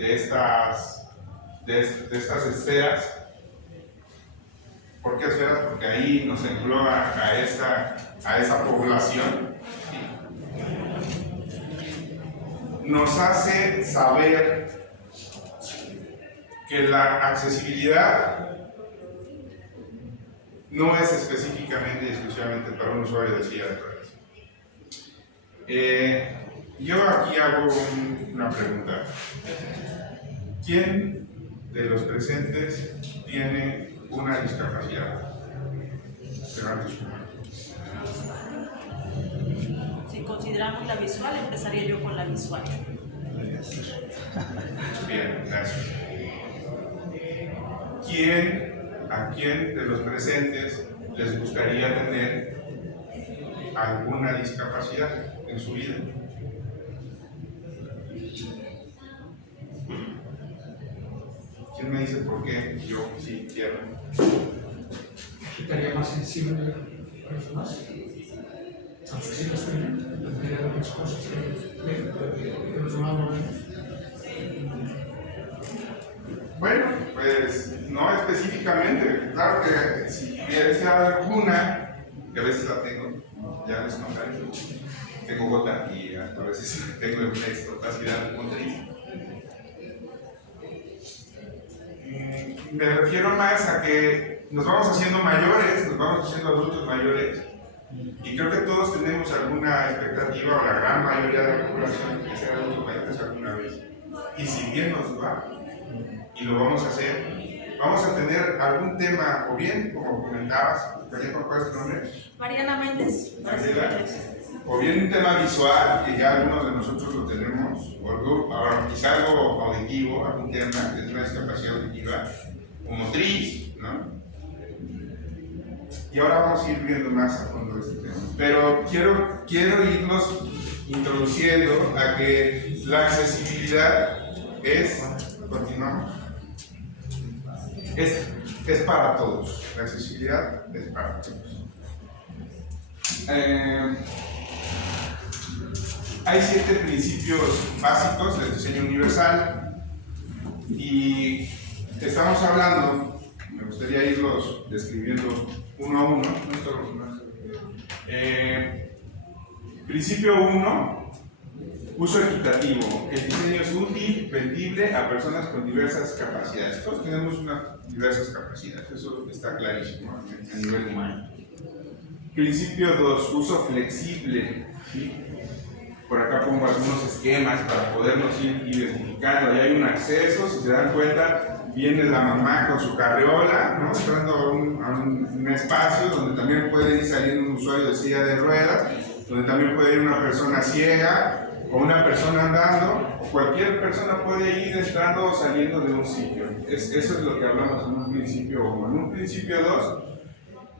de estas esferas. ¿Por qué esferas? Porque ahí nos engloba a esa población. Nos hace saber que la accesibilidad no es específicamente y exclusivamente para un usuario de silla de ruedas. Yo aquí hago una pregunta. ¿Quién de los presentes tiene una discapacidad? Levante su mano. Si consideramos la visual, empezaría yo con la visual. Bien, gracias. ¿A quién de los presentes les gustaría tener alguna discapacidad en su vida? ¿Quién me dice por qué? Yo sí quiero. Estaría más sensible a los demás, a sus hijos también, entendería las cosas que los demás no ven. Bueno, pues no específicamente. Claro que si hubiera alguna, que a veces la tengo, ya les contaré. Tengo gota y a veces tengo una discapacidad motriz. Me refiero más a que nos vamos haciendo mayores, nos vamos haciendo adultos mayores, y creo que todos tenemos alguna expectativa, o la gran mayoría de la población, de ser adultos mayores alguna vez. Y si bien nos va, y lo vamos a hacer, vamos a tener algún tema, o bien, como comentabas, ¿cuál es tu nombre? Mariana Méndez. O bien un tema visual, que ya algunos de nosotros lo tenemos, o ahora quizá algo auditivo, algún tema que es una discapacidad auditiva, o motriz, ¿no? Y ahora vamos a ir viendo más a fondo este tema. Pero quiero irnos introduciendo a que la accesibilidad continuamos, es para todos. La accesibilidad es para todos. Hay 7 principios básicos del diseño universal y estamos hablando, me gustaría irlos describiendo uno a uno. Principio 1, uso equitativo. El diseño es útil, vendible a personas con diversas capacidades. Todos tenemos diversas capacidades, eso está clarísimo a nivel humano. Principio 2, uso flexible. ¿Sí? Por acá pongo algunos esquemas para podernos ir identificando. Ahí hay un acceso, si se dan cuenta, viene la mamá con su carriola, ¿no? Entrando a un espacio donde también puede ir saliendo un usuario de silla de ruedas, donde también puede ir una persona ciega o una persona andando, o cualquier persona puede ir entrando o saliendo de un sitio. Eso es lo que hablamos en un principio 1. En un principio 2,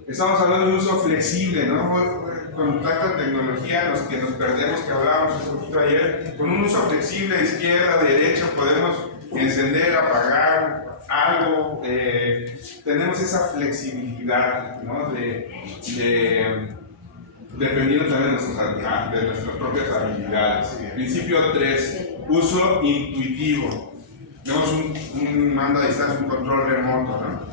estamos hablando de un uso flexible, ¿no? Con tanta tecnología, los que nos perdemos, que hablábamos un poquito ayer, con un uso flexible de izquierda a derecha podemos encender, apagar algo, tenemos esa flexibilidad, ¿no? Dependiendo también de nuestras propias habilidades. Principio 3, uso intuitivo. Tenemos un mando a distancia, un control remoto, ¿no?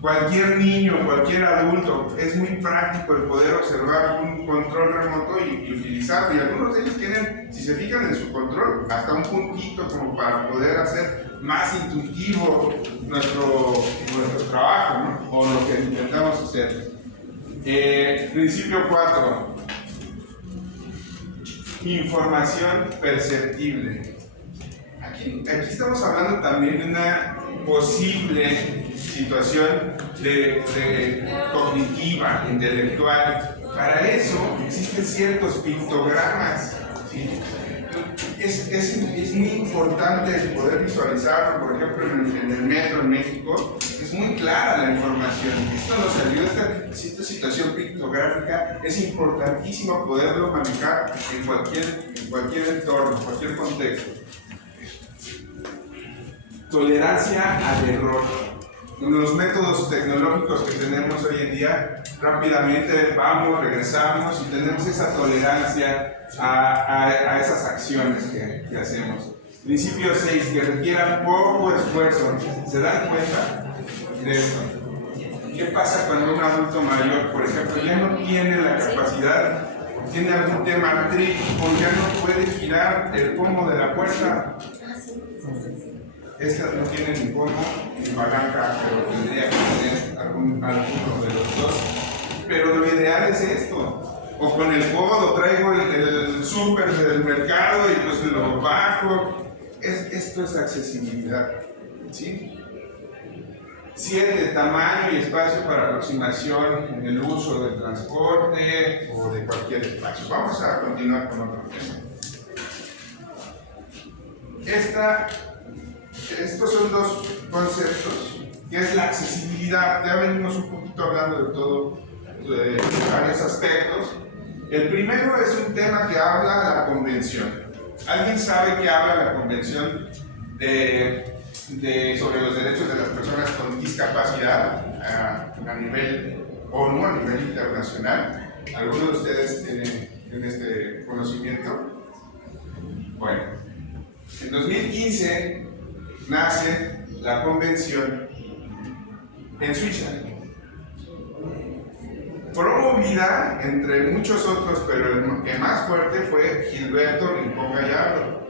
Cualquier niño, cualquier adulto, es muy práctico el poder observar un control remoto y utilizarlo. Y algunos de ellos tienen, si se fijan en su control, hasta un puntito como para poder hacer más intuitivo nuestro trabajo, ¿no? O lo que intentamos hacer. Principio 4. Información perceptible. Aquí estamos hablando también de una posible situación cognitiva, intelectual. Para eso existen ciertos pictogramas, ¿sí? Es muy importante poder visualizarlo. Por ejemplo, en el metro en México es muy clara la información. Esto nos ayuda, esta situación pictográfica es importantísimo poderlo manejar en cualquier entorno, en cualquier contexto. Tolerancia al error. Con los métodos tecnológicos que tenemos hoy en día, rápidamente vamos, regresamos y tenemos esa tolerancia a esas acciones que hacemos. Principio 6, que requieran poco esfuerzo. ¿Se dan cuenta de esto? ¿Qué pasa cuando un adulto mayor, por ejemplo, ya no tiene la capacidad, o tiene algún tema artrítico, ya no puede girar el pomo de la puerta? Esta no tiene ni pomo ni palanca, pero tendría que tener alguno de los dos. Pero lo ideal es esto. O con el codo traigo el súper del mercado y pues lo bajo. Esto es accesibilidad, ¿sí? 7, tamaño y espacio para aproximación en el uso del transporte o de cualquier espacio. Vamos a continuar con otro tema. Estos son dos conceptos, que es la accesibilidad. Ya venimos un poquito hablando de todo, de varios aspectos. El primero es un tema que habla de la convención. ¿Alguien sabe qué habla la convención sobre los derechos de las personas con discapacidad a nivel ONU, a nivel internacional? ¿Alguno de ustedes tiene este conocimiento? Bueno, en 2015 nace la convención en Suiza, promovida entre muchos otros, pero el que más fuerte fue Gilberto Rincón Gallardo.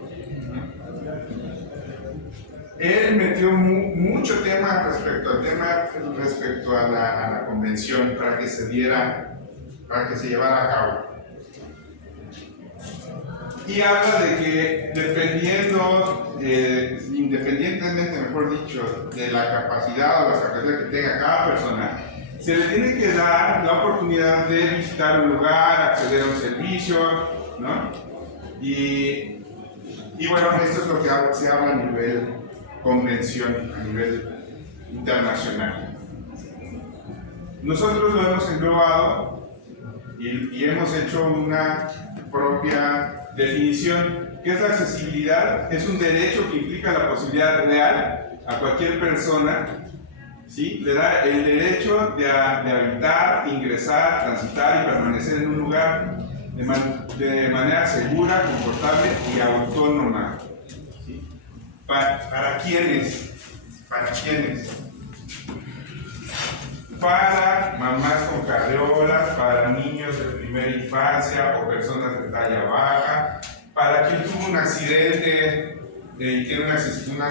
Él metió mucho tema respecto a la convención para que se llevara a cabo. Y habla de que independientemente, mejor dicho, de la capacidad o las capacidades que tenga cada persona, se le tiene que dar la oportunidad de visitar un lugar, acceder a un servicio, ¿no? Y bueno, esto es lo que se habla a nivel convención, a nivel internacional. Nosotros lo hemos englobado y hemos hecho una propia definición. ¿Qué es la accesibilidad? Es un derecho que implica la posibilidad real a cualquier persona, ¿sí? Le da el derecho de habitar, ingresar, transitar y permanecer en un lugar de manera segura, confortable y autónoma. ¿Sí? ¿Para quiénes? ¿Para quiénes? Para mamás con carriolas, para niños de primera infancia o personas de talla baja, para quien tuvo un accidente y tiene una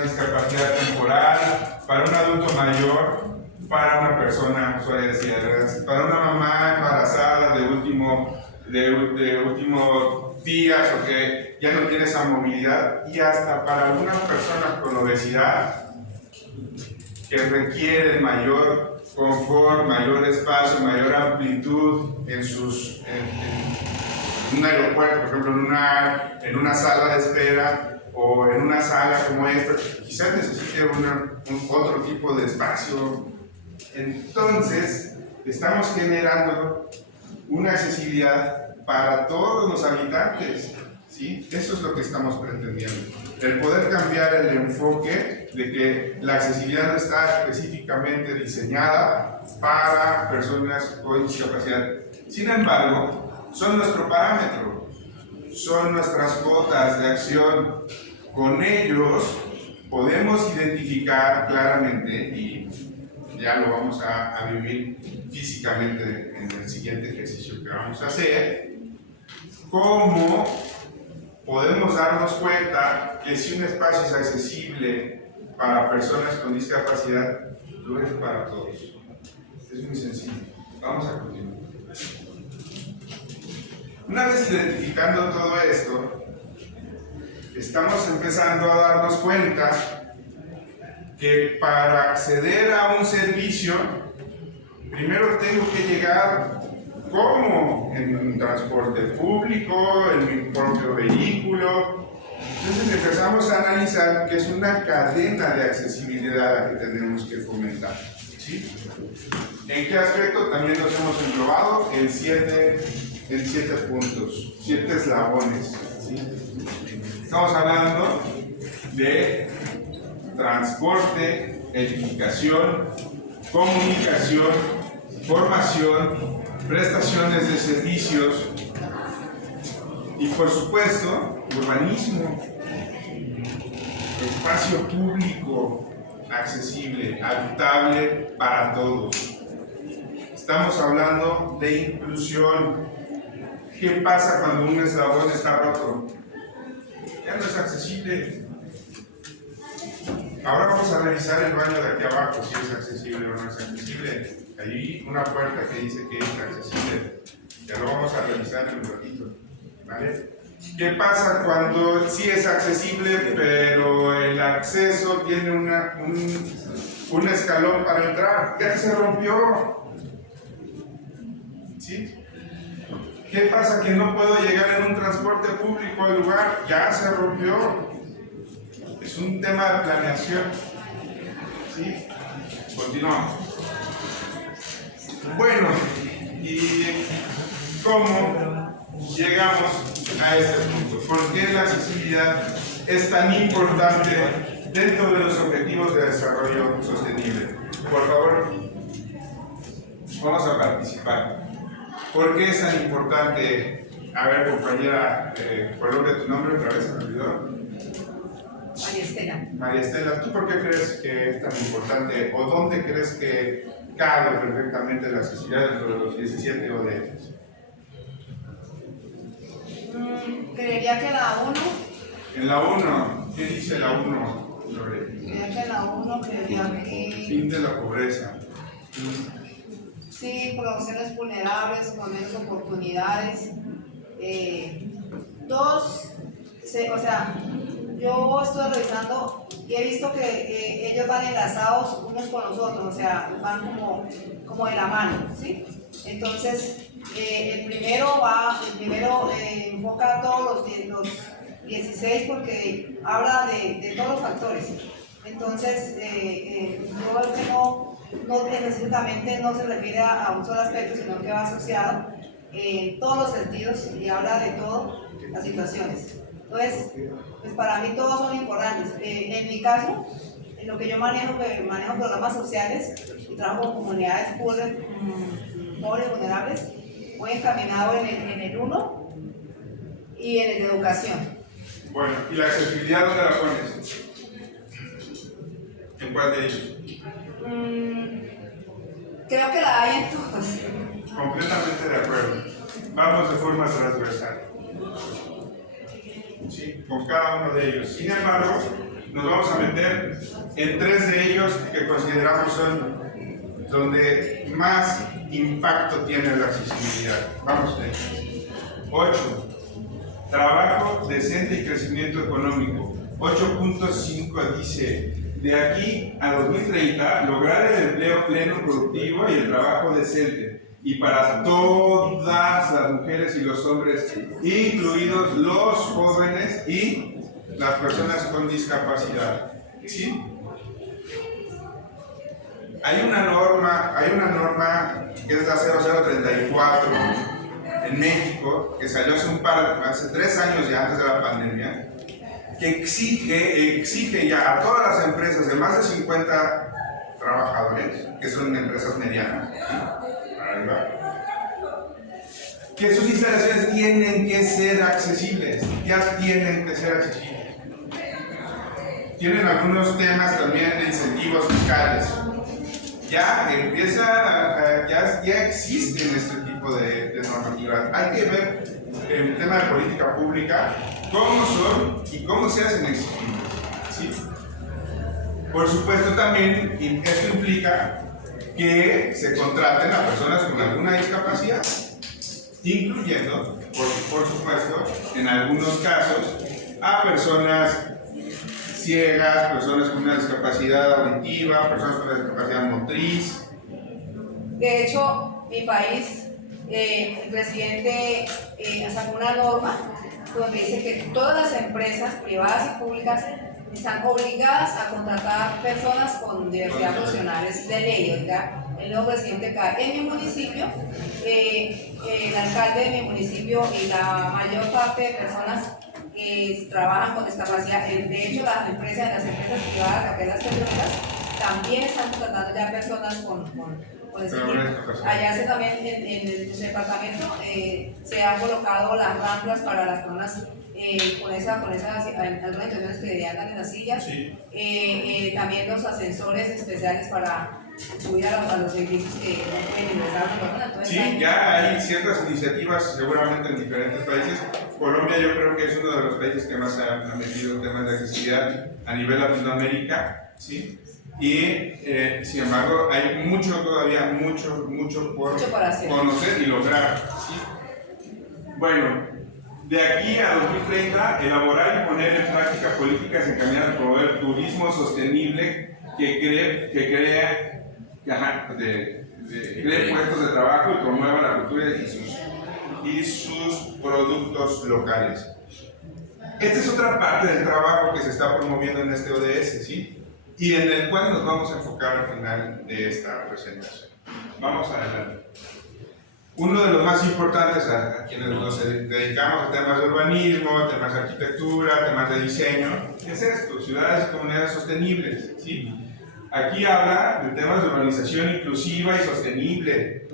discapacidad temporal, para un adulto mayor, para una persona usuaria de silla de ruedas, para una mamá embarazada de últimos días o que ya no tiene esa movilidad, y hasta para algunas personas con obesidad que requieren mayor confort, mayor espacio, mayor amplitud en un aeropuerto, por ejemplo, en una sala de espera o en una sala como esta, quizás necesite otro tipo de espacio. Entonces, estamos generando una accesibilidad para todos los habitantes, ¿sí? Eso es lo que estamos pretendiendo. El poder cambiar el enfoque de que la accesibilidad no está específicamente diseñada para personas con discapacidad. Sin embargo, son nuestro parámetro, son nuestras cotas de acción. Con ellos podemos identificar claramente, y ya lo vamos a vivir físicamente en el siguiente ejercicio que vamos a hacer, cómo podemos darnos cuenta que si un espacio es accesible para personas con discapacidad, lo es para todos. Es muy sencillo. Vamos a continuar. Una vez identificando todo esto, estamos empezando a darnos cuenta que para acceder a un servicio, primero tengo que llegar ¿cómo? En un transporte público, en mi propio vehículo. Entonces empezamos a analizar que es una cadena de accesibilidad la que tenemos que fomentar, ¿sí? ¿En qué aspecto? También los hemos englobado en 7 puntos, 7 eslabones, ¿sí? Estamos hablando de transporte, edificación, comunicación, formación, prestaciones de servicios y, por supuesto, urbanismo. espacio público accesible, habitable para todos. Estamos hablando de inclusión. ¿Qué pasa cuando un eslabón está roto? Ya no es accesible. Ahora vamos a revisar el baño de aquí abajo, si es accesible o no es accesible. Hay una puerta que dice que es accesible. Ya lo vamos a revisar en un ratito. ¿Vale? ¿Qué pasa cuando sí es accesible, pero el acceso tiene un escalón para entrar? Ya se rompió. ¿Sí? ¿Qué pasa que no puedo llegar en un transporte público al lugar? Ya se rompió. Es un tema de planeación. ¿Sí? Continuamos. Bueno, ¿y cómo llegamos a ese punto? ¿Por qué la accesibilidad es tan importante dentro de los objetivos de desarrollo sostenible? Por favor, vamos a participar. ¿Por qué es tan importante? A ver, compañera, ¿cuál es tu nombre otra vez? ¿Se me olvidó? María Estela. María Estela, ¿tú por qué crees que es tan importante o dónde crees que cabe perfectamente la accesibilidad dentro de los 17 ODS? Creería que la 1. En la 1, ¿qué dice la 1, Lore? Creería que la 1, creería que. Fin de la pobreza. Sí, poblaciones vulnerables, con menos oportunidades. Dos, o sea, yo estoy revisando y he visto que ellos van enlazados unos con los otros, o sea, van como de la mano, ¿sí? Entonces, el primero enfoca a todos los 16 porque habla de todos los factores. Entonces, yo el que no específicamente no se refiere a un solo aspecto, sino que va asociado en todos los sentidos y habla de todas las situaciones. Entonces, pues para mí todos son importantes. En mi caso, en lo que yo manejo programas sociales y trabajo con comunidades pobres vulnerables, voy encaminado en el 1 y en el de educación. Bueno, ¿y la accesibilidad dónde la pones? ¿En cuál de ellos? Creo que la hay en todos. Completamente de acuerdo. Vamos de forma transversal. ¿Sí? Con cada uno de ellos. Sin embargo, nos vamos a meter en 3 de ellos que consideramos son donde más impacto tiene la accesibilidad. Vamos a ellos. 8. Trabajo decente y crecimiento económico. 8.5 dice: de aquí a 2030, lograr el empleo pleno, productivo y el trabajo decente. Y para todas las mujeres y los hombres, incluidos los jóvenes y las personas con discapacidad. ¿Sí? Hay una norma que es la 0034 en México, que salió hace 3 años ya antes de la pandemia, que exige ya a todas las empresas de más de 50 trabajadores, que son empresas medianas, que sus instalaciones tienen que ser accesibles, ya tienen que ser accesibles. Tienen algunos temas también de incentivos fiscales. Ya existen este tipo de normativas. Hay que ver el tema de política pública, cómo son y cómo se hacen accesibles. ¿Sí? Por supuesto, también esto implica que se contraten a personas con alguna discapacidad, incluyendo, por supuesto, en algunos casos, a personas ciegas, personas con una discapacidad auditiva, personas con una discapacidad motriz. De hecho, mi país, el presidente sacó una norma donde dice que todas las empresas privadas y públicas están obligadas a contratar personas con diversidad funcionales de ley. ¿Verdad? El nuevo presidente cae en mi municipio, el alcalde de mi municipio y la mayor parte de personas que trabajan con discapacidad, de hecho las empresas privadas, las petroleras, también están contratando ya personas con ese tipo. Allá también en el departamento se han colocado las ramplas para las personas con esas algunas situaciones que andan en las sillas. Sí. También los ascensores especiales para subir a los edificios que no pueden ingresar a una persona. Entonces, Sí, ya hay ciertas iniciativas seguramente en diferentes países. Colombia yo creo que es uno de los países que más ha metido temas de accesibilidad a nivel Latinoamérica, ¿sí? Y sin embargo hay todavía mucho por conocer y lograr, ¿sí? Bueno, de aquí a 2030, elaborar y poner en práctica políticas encaminadas a promover turismo sostenible que cree puestos de trabajo y promueva la cultura y sus productos locales. Esta es otra parte del trabajo que se está promoviendo en este ODS, ¿sí? Y en el cual nos vamos a enfocar al final de esta presentación. Vamos adelante. Uno de los más importantes a quienes nos dedicamos a temas de urbanismo, temas de arquitectura, temas de diseño, es esto, ciudades y comunidades sostenibles, ¿sí? Aquí habla de temas de urbanización inclusiva y sostenible.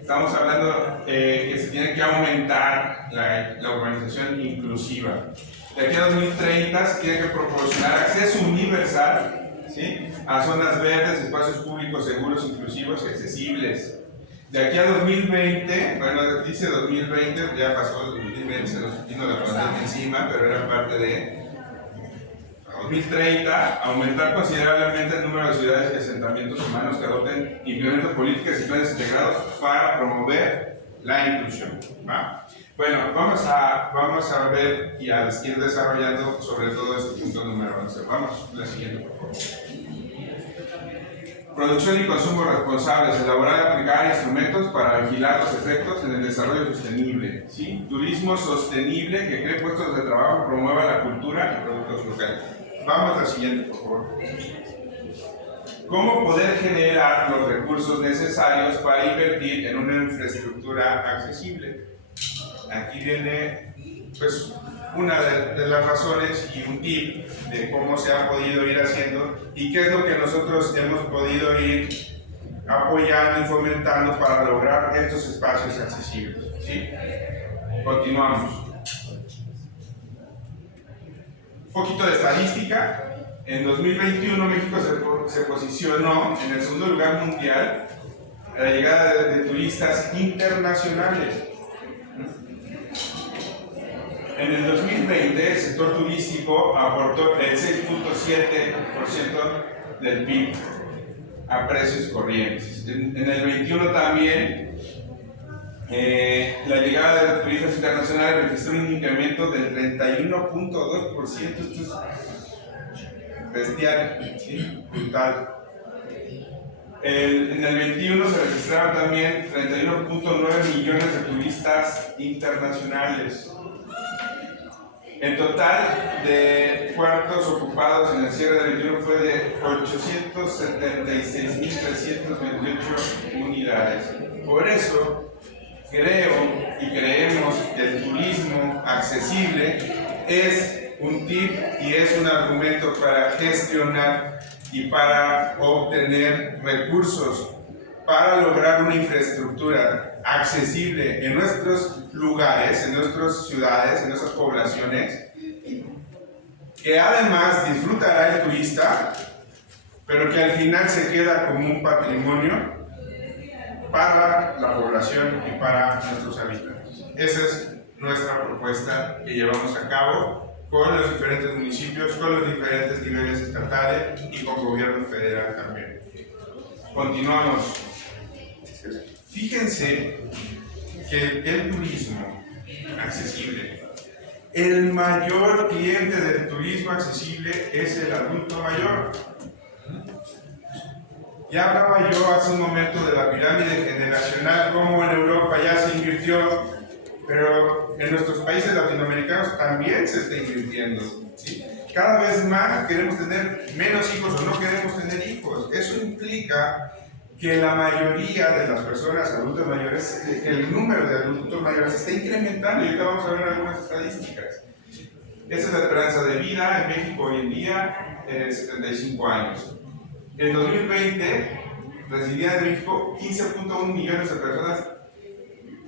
Estamos hablando que se tiene que aumentar la urbanización inclusiva. De aquí a 2030 se tiene que proporcionar acceso universal, ¿sí?, a zonas verdes, espacios públicos seguros, inclusivos y accesibles. De aquí a 2020, bueno, dice 2020, ya pasó el 2020, se nos vino la pandemia encima, pero era parte de 2030, aumentar considerablemente el número de ciudades y asentamientos humanos que adopten y implementen políticas y planes integrados para promover la inclusión, ¿va? Bueno, vamos a ver y a ir desarrollando sobre todo este punto número 11. Vamos, la siguiente, por favor. Producción y consumo responsables, elaborar y aplicar instrumentos para vigilar los efectos en el desarrollo sostenible, ¿sí? Turismo sostenible que cree puestos de trabajo, promueva la cultura y productos locales. Vamos a la siguiente, por favor. ¿Cómo poder generar los recursos necesarios para invertir en una infraestructura accesible? Aquí viene, pues, una de las razones y un tip de cómo se ha podido ir haciendo y qué es lo que nosotros hemos podido ir apoyando y fomentando para lograr estos espacios accesibles, ¿sí? Continuamos. Un poquito de estadística. En 2021 México se posicionó en el segundo lugar mundial a la llegada de turistas internacionales. En el 2020 el sector turístico aportó el 6.7% del PIB a precios corrientes. En el 21 también la llegada de turistas internacionales registró un incremento del 31.2%. Esto es bestial, ¿sí? Brutal. En el 21 se registraron también 31.9 millones de turistas internacionales. El total de cuartos ocupados en el cierre del 21 fue de 876.328 unidades. Por eso creo y creemos que el turismo accesible es un tip y es un argumento para gestionar y para obtener recursos para lograr una infraestructura accesible en nuestros lugares, en nuestras ciudades, en nuestras poblaciones, que además disfrutará el turista, pero que al final se queda como un patrimonio para la población y para nuestros habitantes. Esa es nuestra propuesta que llevamos a cabo con los diferentes municipios, con los diferentes niveles estatales y con gobierno federal también. Continuamos. Fíjense que el turismo accesible, el mayor cliente del turismo accesible es el adulto mayor. Ya hablaba yo hace un momento de la pirámide generacional, cómo en Europa ya se invirtió, pero en nuestros países latinoamericanos también se está invirtiendo, ¿sí? Cada vez más queremos tener menos hijos o no queremos tener hijos. Eso implica que la mayoría de las personas adultas mayores, el número de adultos mayores está incrementando y ahorita vamos a ver algunas estadísticas. Esa es la esperanza de vida en México hoy en día, 75 años. En 2020 residían en México 15.1 millones de personas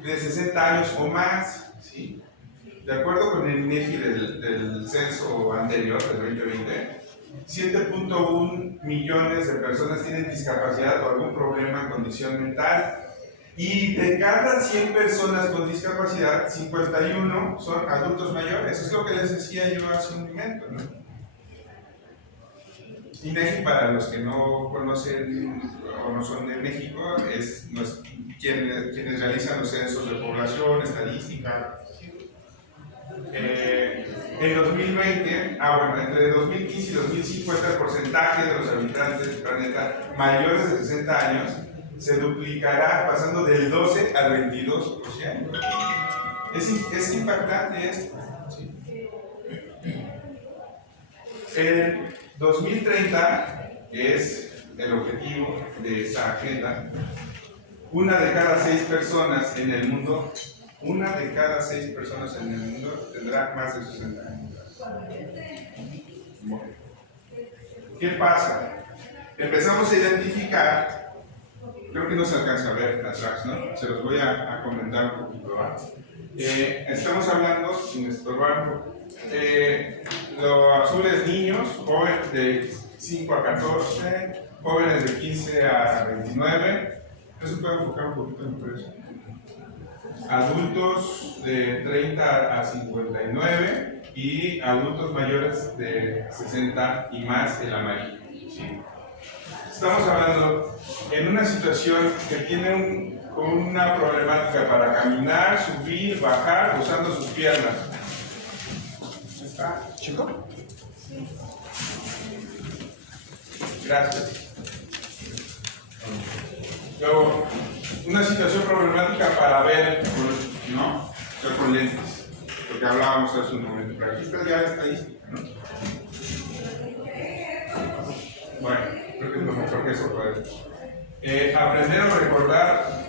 de 60 años o más, ¿sí? de acuerdo con el INEGI del censo anterior, del 2020, 7.1 millones de personas tienen discapacidad o algún problema en condición mental. Y de cada 100 personas con discapacidad, 51 son adultos mayores. Es lo que les decía yo hace un momento, ¿no? INEGI, para los que no conocen o no son de México, es quienes realizan los censos de población, estadística. En 2020, entre 2015 y 2050, el porcentaje de los habitantes del planeta mayores de 60 años se duplicará pasando del 12 al 22%. Es impactante esto. ¿Sí? En 2030, que es el objetivo de esa agenda, una de cada 6 personas en el mundo tendrá más de 60 años. Bueno, ¿qué pasa? Empezamos a identificar, creo que no se alcanza a ver atrás, ¿no? Se los voy a comentar un poquito. Estamos hablando, sin estorbar, lo azul es niños, jóvenes de 5 a 14, jóvenes de 15 a 29. ¿Eso puede enfocar un poquito en precio? Adultos de 30 a 59 y adultos mayores de 60 y más, el amarillo. ¿Sí? Estamos hablando en una situación que tiene una problemática para caminar, subir, bajar, usando sus piernas. ¿Está, chico? Gracias. Luego, una situación problemática para ver, ¿no? O sea, con lentes, porque hablábamos hace un momento, pero aquí está ya la estadística, ¿no? Bueno, creo que es lo mejor que eso puede. Aprender o recordar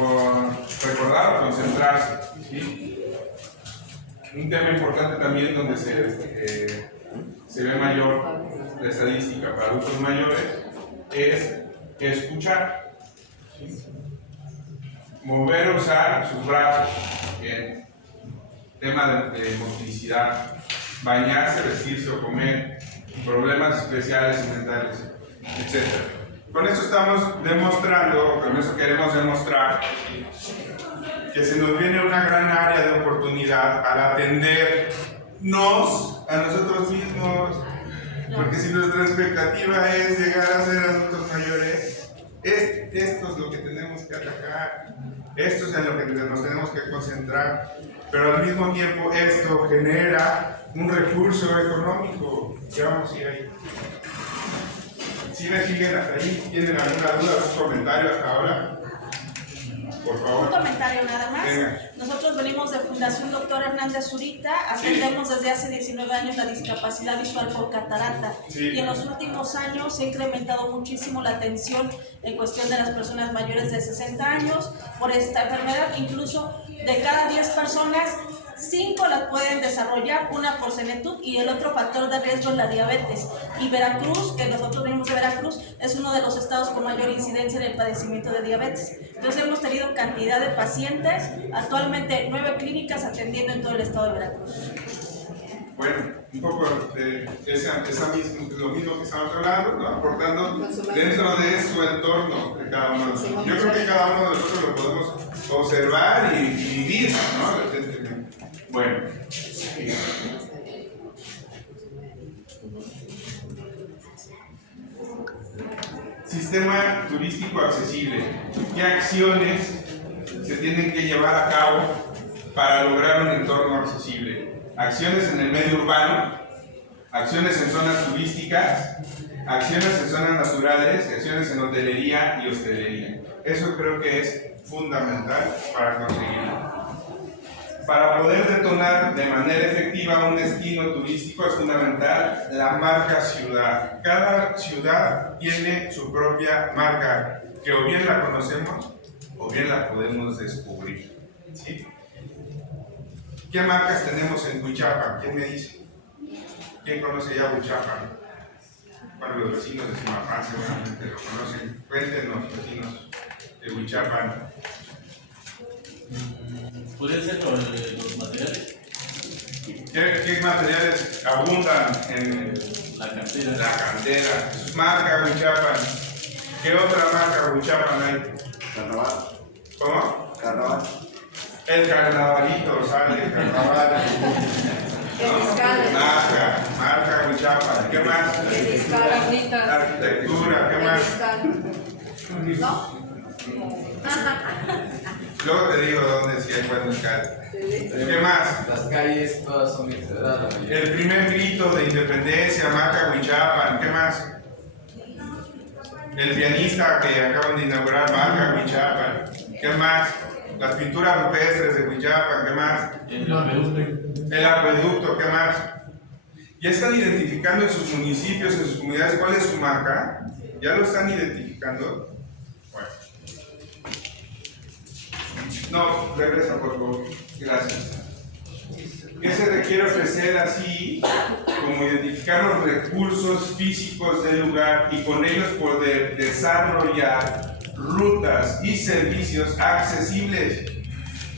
o concentrarse, ¿sí? Un tema importante también donde se ve mayor la estadística para adultos mayores es escuchar, ¿sí? Mover o usar sus brazos, bien. Tema de motricidad, bañarse, vestirse o comer, problemas especiales y mentales, etc. Con esto estamos demostrando, con eso queremos demostrar, ¿sí?, que se nos viene una gran área de oportunidad para atendernos a nosotros mismos. Porque si nuestra expectativa es llegar a ser adultos mayores, esto es lo que tenemos que atacar, esto es en lo que nos tenemos que concentrar, pero al mismo tiempo esto genera un recurso económico. Ya vamos a ir ahí. ¿Sí me siguen hasta ahí? ¿Tienen alguna duda, algún comentario hasta ahora? Por favor. Un comentario nada más. Venga. Nosotros venimos de Fundación Dr. Hernández Zurita, atendemos desde hace 19 años la discapacidad visual por catarata. Sí. Y en los últimos años se ha incrementado muchísimo la atención en cuestión de las personas mayores de 60 años por esta enfermedad. Incluso de cada 10 personas, 5 las pueden desarrollar, una por senectud y el otro factor de riesgo es la diabetes. Y Veracruz, que nosotros venimos de Veracruz, es uno de los estados con mayor incidencia en el padecimiento de diabetes. Entonces hemos tenido cantidad de pacientes, actualmente 9 clínicas atendiendo en todo el estado de Veracruz. Bueno, un poco de lo mismo que estamos hablando, ¿no? Aportando dentro de su entorno de cada uno de nosotros. Yo creo que cada uno de nosotros lo podemos observar y vivir, ¿no? Bueno. Sistema turístico accesible. ¿Qué acciones se tienen que llevar a cabo para lograr un entorno accesible? Acciones en el medio urbano, acciones en zonas turísticas, acciones en zonas naturales, acciones en hotelería y hostelería. Eso creo que es fundamental para conseguirlo. Para poder detonar de manera efectiva un destino turístico es fundamental la marca ciudad. Cada ciudad tiene su propia marca, que o bien la conocemos o bien la podemos descubrir, ¿sí? ¿Qué marcas tenemos en Huichapan? ¿Quién me dice? ¿Quién conoce ya Huichapan? Bueno, los vecinos de Simapán seguramente lo conocen. Cuéntenos, vecinos de Huichapan. ¿Podría ser los materiales? ¿Qué materiales abundan en La cantera. la cantera? Marca Huichapan. ¿Qué otra marca Huichapan hay? Carnaval. ¿Cómo? Carnaval. El carnavalito, sale el carnaval. El fiscal. Marca Huichapan. ¿Qué más? El fiscal. Arquitectura, ¿qué El más? fiscal. ¿No? Luego te digo dónde si hay buen fiscal. ¿Qué más? Las calles todas son de ciudad, la mayoría. El primer grito de independencia, marca Huichapan. ¿Qué más? El pianista que acaban de inaugurar, marca Huichapan. ¿Qué más? Las pinturas rupestres de Huichapan. ¿Qué más? El acueducto. ¿Qué más? ¿Ya están identificando en sus municipios, en sus comunidades, cuál es su marca? ¿Ya lo están identificando? Bueno. No, regresa por favor. Gracias. ¿Qué se requiere ofrecer así como identificar los recursos físicos del lugar y con ellos poder desarrollar rutas y servicios accesibles?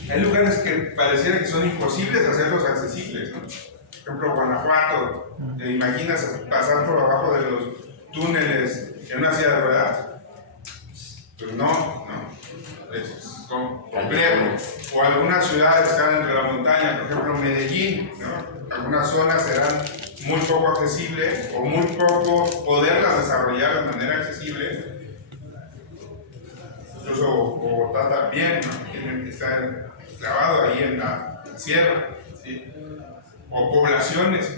Hay lugares que pareciera que son imposibles hacerlos accesibles, ¿no? Por ejemplo, Guanajuato, ¿te imaginas pasar por abajo de los túneles en una silla de ruedas? Pues no, es complejo. O algunas ciudades que están entre la montaña, por ejemplo Medellín, ¿no? Algunas zonas serán muy poco accesibles o muy poco poderlas desarrollar de manera accesible. Incluso Bogotá también, ¿no? Está clavado ahí en la sierra, ¿sí? O poblaciones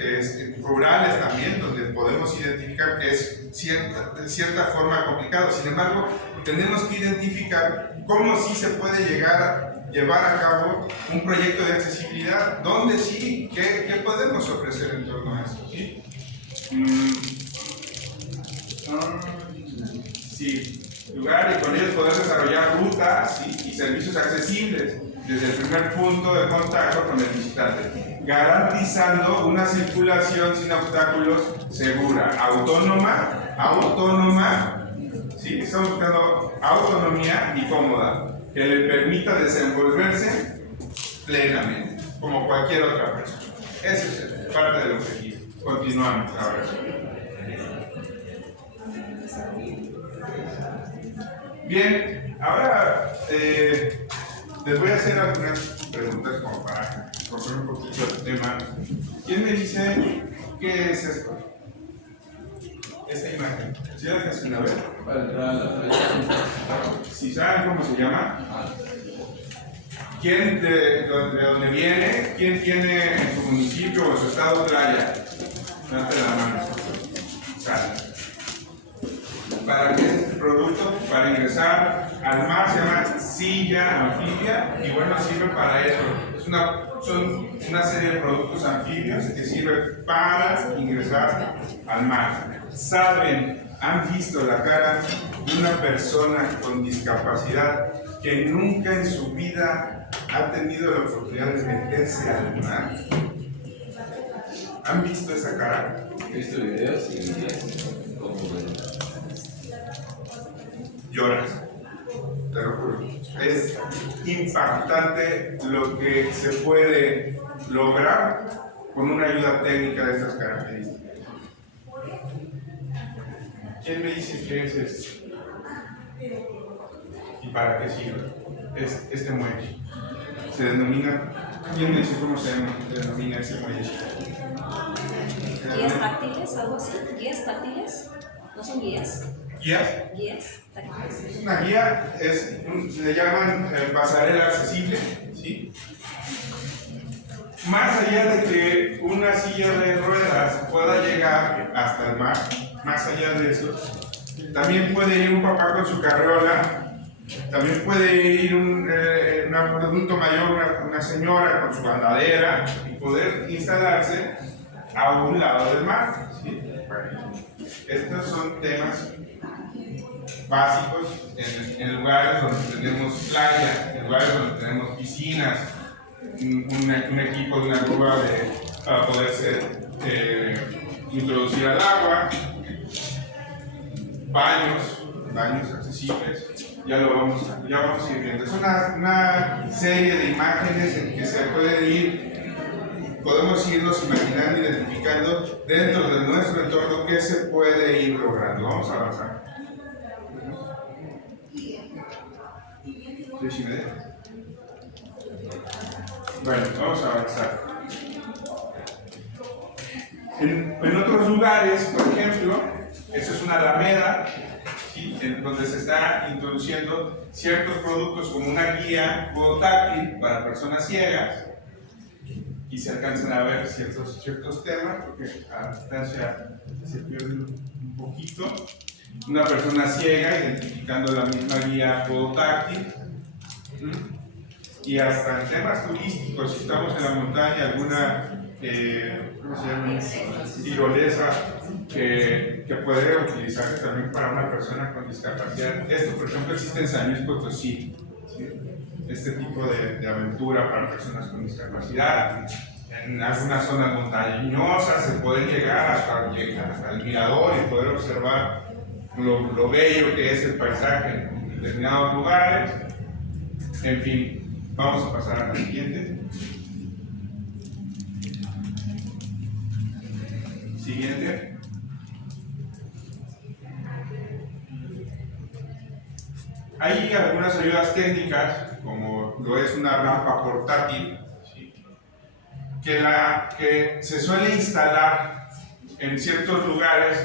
rurales también, donde podemos identificar que es de cierta forma complicado. Sin embargo, tenemos que identificar cómo sí se puede llevar a cabo un proyecto de accesibilidad, donde sí, ¿qué podemos ofrecer en torno a eso? ¿Sí? Sí, lugar y con ellos poder desarrollar rutas, ¿sí? Y servicios accesibles desde el primer punto de contacto con el visitante, garantizando una circulación sin obstáculos segura, autónoma, ¿sí? Estamos buscando autonomía y cómoda, que le permita desenvolverse plenamente, como cualquier otra persona. Ese es parte del objetivo. Continuamos ahora. Bien, ahora les voy a hacer algunas preguntas como para romper un poquito el tema. ¿Quién me dice qué es esto? Esta imagen. ¿Sí la alcanzan a ver? ¿Sí saben cómo se llama? ¿Quién de dónde viene? ¿Quién tiene en su municipio o en su estado playa? Levante la mano. Sale. ¿Para qué es este producto? Para ingresar al mar, se llama silla anfibia y bueno, sirve para eso. Son una serie de productos anfibios que sirven para ingresar al mar. Han visto la cara de una persona con discapacidad que nunca en su vida ha tenido la oportunidad de meterse al mar. ¿Han visto esa cara? He visto videos y videos como Lloras, te lo juro. Es impactante lo que se puede lograr con una ayuda técnica de estas características. ¿Quién me dice qué es esto? ¿Y para qué sirve? Este muelle se denomina. ¿Quién me dice cómo se denomina ese muelle? ¿Guías táctiles o algo así? ¿Guías táctiles? ¿No son guías? ¿Guías? ¿Guías táctiles? Es una guía, le llaman pasarela accesible, ¿sí? Más allá de que una silla de ruedas pueda llegar hasta el mar, más allá de eso, también puede ir un papá con su carriola, también puede ir un adulto mayor, una señora con su andadera y poder instalarse a un lado del mar, ¿sí? Bueno, estos son temas básicos en lugares donde tenemos playa, en lugares donde tenemos piscinas, un equipo de una grúa para poderse introducir al agua, baños, baños accesibles, ya vamos a ir viendo. Es una serie de imágenes en que se podemos irnos imaginando, identificando dentro de nuestro entorno qué se puede ir logrando. Vamos a avanzar. Bueno, vamos a avanzar. En otros lugares, por ejemplo, eso es una alameda, ¿sí?, en donde se está introduciendo ciertos productos como una guía podotáctil para personas ciegas, y se alcanzan a ver ciertos temas, porque a distancia se pierde un poquito. Una persona ciega identificando la misma guía podotáctil. Y hasta en temas turísticos, si estamos en la montaña, alguna ¿cómo se llama? Tirolesa que puede utilizarse también para una persona con discapacidad. Esto, por ejemplo, existe en San Luis Potosí, ¿sí? Este tipo de aventura para personas con discapacidad. En algunas zonas montañosas se puede llegar hasta el mirador y poder observar lo bello que es el paisaje en determinados lugares. En fin, vamos a pasar a la siguiente. Siguiente. Hay algunas ayudas técnicas, como lo es una rampa portátil, ¿sí?, que se suele instalar en ciertos lugares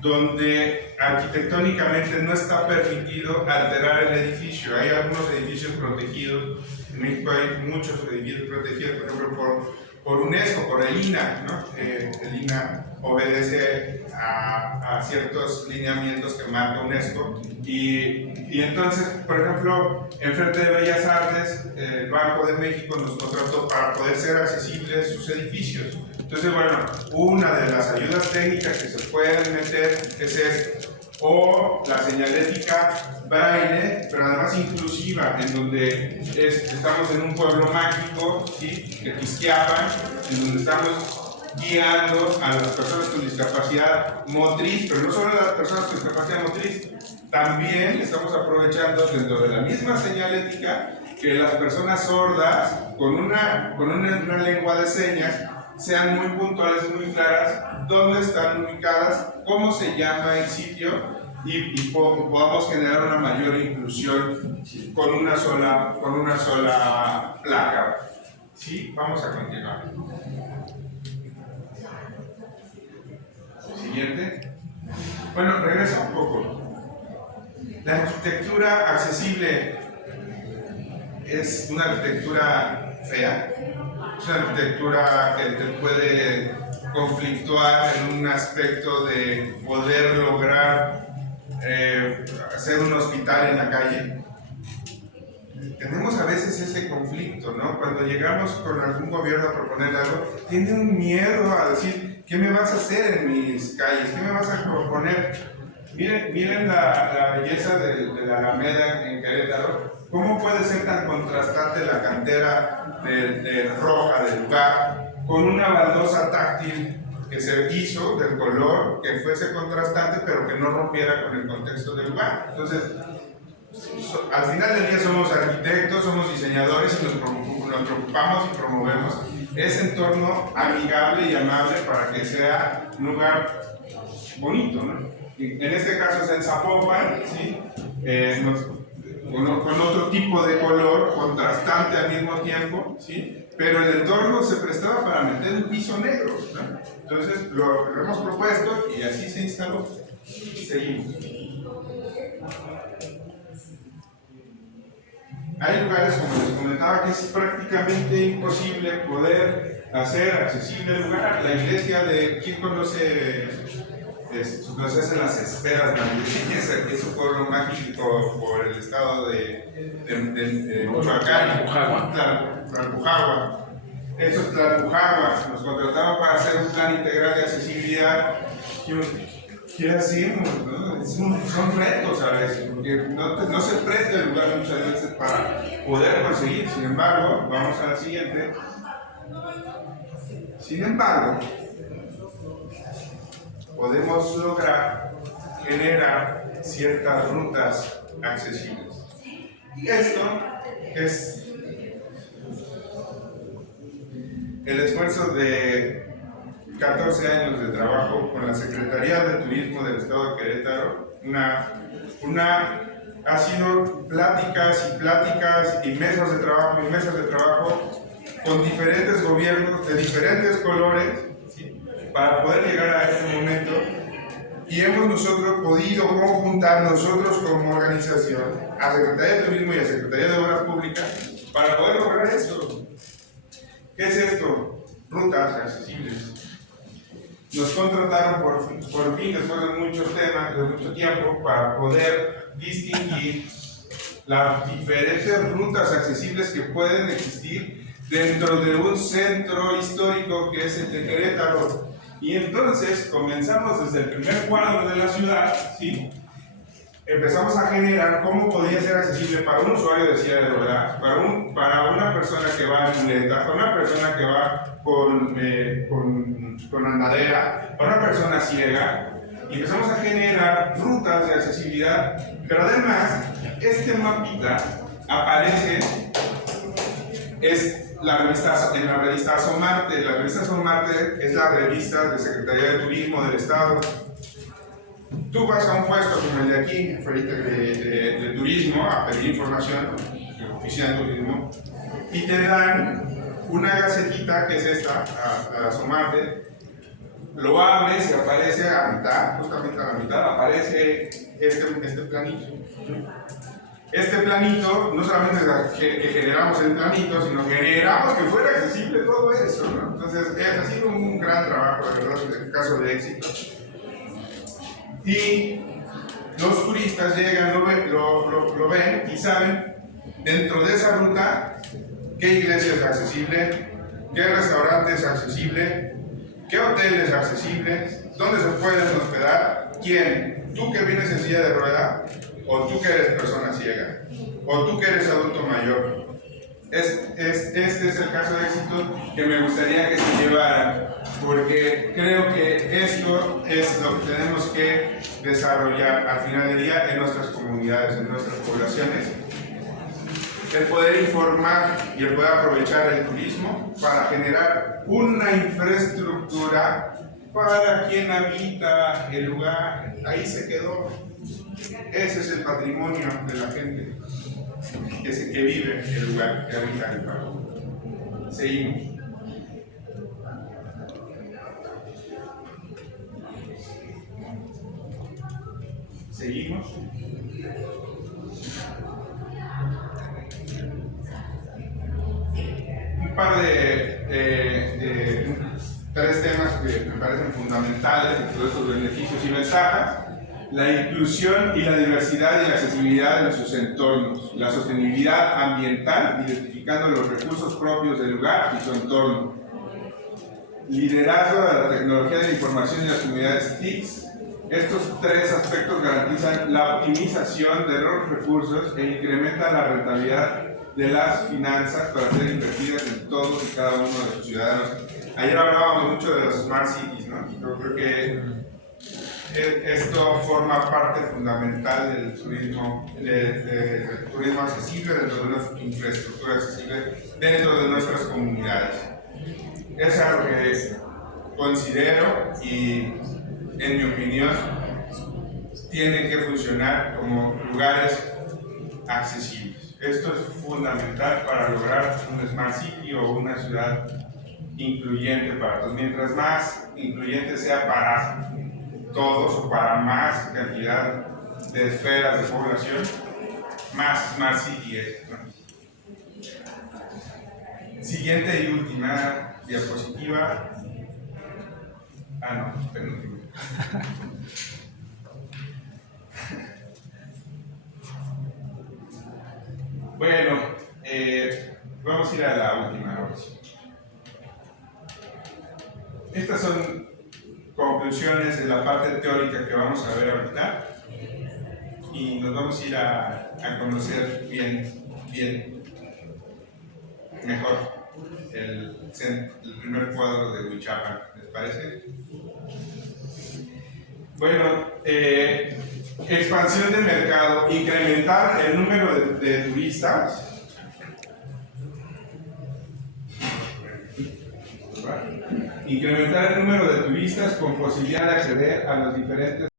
donde arquitectónicamente no está permitido alterar el edificio. Hay algunos edificios protegidos, en México hay muchos edificios protegidos, por ejemplo, por UNESCO, por el INAH, ¿no? El INAH obedece a ciertos lineamientos que marca UNESCO, y entonces, por ejemplo, enfrente de Bellas Artes, el Banco de México nos contrató para poder ser accesibles sus edificios. Entonces, bueno, una de las ayudas técnicas que se pueden meter es esto, o la señalética braille, pero además inclusiva, en donde estamos en un pueblo mágico, ¿sí?, de Quisquiapan, en donde estamos guiando a las personas con discapacidad motriz, pero no solo a las personas con discapacidad motriz, también estamos aprovechando dentro de la misma señalética que las personas sordas con una lengua de señas sean muy puntuales y muy claras dónde están ubicadas, cómo se llama el sitio, y podamos generar una mayor inclusión con una sola placa. ¿Sí? Vamos a continuar. Siguiente. Bueno, regresa un poco. La arquitectura accesible es una arquitectura fea. Es una arquitectura que te puede conflictuar en un aspecto de poder lograr hacer un hospital en la calle. Tenemos a veces ese conflicto, ¿no? Cuando llegamos con algún gobierno a proponer algo, tienen un miedo a decir, ¿qué me vas a hacer en mis calles? ¿Qué me vas a proponer? Miren la belleza de la Alameda en Querétaro. ¿Cómo puede ser tan contrastante la cantera de roja del lugar con una baldosa táctil que se hizo del color que fuese contrastante pero que no rompiera con el contexto del lugar? Entonces, al final del día somos arquitectos, somos diseñadores y nos preocupamos y promovemos ese entorno amigable y amable para que sea un lugar bonito, ¿no? En este caso es en Zapopan, ¿sí? Con otro tipo de color, contrastante al mismo tiempo, ¿sí? Pero el entorno se prestaba para meter un piso negro, ¿no? Entonces lo hemos propuesto y así se instaló. Seguimos. Hay lugares, como les comentaba, que es prácticamente imposible poder hacer accesible el lugar. La iglesia de, ¿quién conoce? Hacen las esferas navideñas, aquí es un pueblo mágico por el estado de Michoacán, Tlalpujagua. Eso es Tlalpujagua. Nos contrataron para hacer un plan integral de accesibilidad. ¿Qué hacemos? ¿No? Son retos a veces, porque no se presta el lugar muchas veces para poder conseguir. Sin embargo, vamos a la siguiente. Sin embargo, podemos lograr generar ciertas rutas accesibles. Esto es el esfuerzo de 14 años de trabajo con la Secretaría de Turismo del Estado de Querétaro. Ha sido pláticas y pláticas y mesas de trabajo con diferentes gobiernos de diferentes colores, ¿sí?, para poder llegar a este momento. Y hemos nosotros podido conjuntar nosotros como organización a Secretaría de Turismo y a Secretaría de Obras Públicas para poder lograr esto. ¿Qué es esto? Rutas accesibles. Nos contrataron por fin, después de muchos temas, de mucho tiempo, para poder distinguir las diferentes rutas accesibles que pueden existir dentro de un centro histórico que es el de Querétaro. Y entonces comenzamos desde el primer cuadro de la ciudad, ¿sí? Empezamos a generar cómo podía ser accesible para un usuario de silla de ruedas, para una persona que va en muleta, para una persona que va con andadera, para una persona ciega. Y empezamos a generar rutas de accesibilidad, pero además este mapita aparece en la revista Asomarte. La revista Asomarte es la revista de Secretaría de Turismo del Estado. Tú vas a un puesto como el de aquí, de turismo, a pedir información, de oficina de turismo, y te dan una gacetita que es esta, a Asomarte. Lo abres y aparece a mitad, justamente a la mitad, aparece este planito. Este planito, no solamente que generamos el planito, sino que generamos que fuera accesible todo eso, ¿no? Entonces, ha sido un gran trabajo, de verdad, en el caso de éxito. Y los turistas llegan, lo ven y saben, dentro de esa ruta, qué iglesia es accesible, qué restaurante es accesible, qué hotel es accesible, dónde se pueden hospedar, quién, tú que vienes en silla de rueda, o tú que eres persona ciega, o tú que eres adulto mayor. Este es el caso de éxito que me gustaría que se llevara, porque creo que esto es lo que tenemos que desarrollar al final del día en nuestras comunidades, en nuestras poblaciones. El poder informar y el poder aprovechar el turismo para generar una infraestructura para quien habita el lugar. Ahí se quedó. Ese es el patrimonio de la gente que vive el lugar, que habita el lugar. Seguimos. Seguimos. Un par de tres temas que me parecen fundamentales en todos estos beneficios y ventajas: la inclusión y la diversidad y la accesibilidad de nuestros entornos, la sostenibilidad ambiental, identificando los recursos propios del lugar y su entorno, liderazgo de la tecnología de la información y las comunidades TICs. Estos tres aspectos garantizan la optimización de los recursos e incrementan la rentabilidad de las finanzas para ser invertidas en todos y cada uno de los ciudadanos. Ayer hablábamos mucho de los Smart Cities, ¿no? Yo creo que esto forma parte fundamental del turismo, del turismo accesible, dentro de una infraestructura accesible dentro de nuestras comunidades. Es algo que considero y, en mi opinión, tienen que funcionar como lugares accesibles. Esto es fundamental para lograr un Smart City o una ciudad incluyente para todos. Mientras más incluyente sea para todos o para más cantidad de esferas de población, más Smart City es, ¿no? Siguiente y última diapositiva. No, penúltima. Bueno, vamos a ir a la última ahora. Estas son conclusiones de la parte teórica que vamos a ver ahorita y nos vamos a ir a conocer mejor el primer cuadro de Huichapan, ¿les parece? Bueno, Expansión de mercado, incrementar el número de turistas. Incrementar el número de turistas con posibilidad de acceder a los diferentes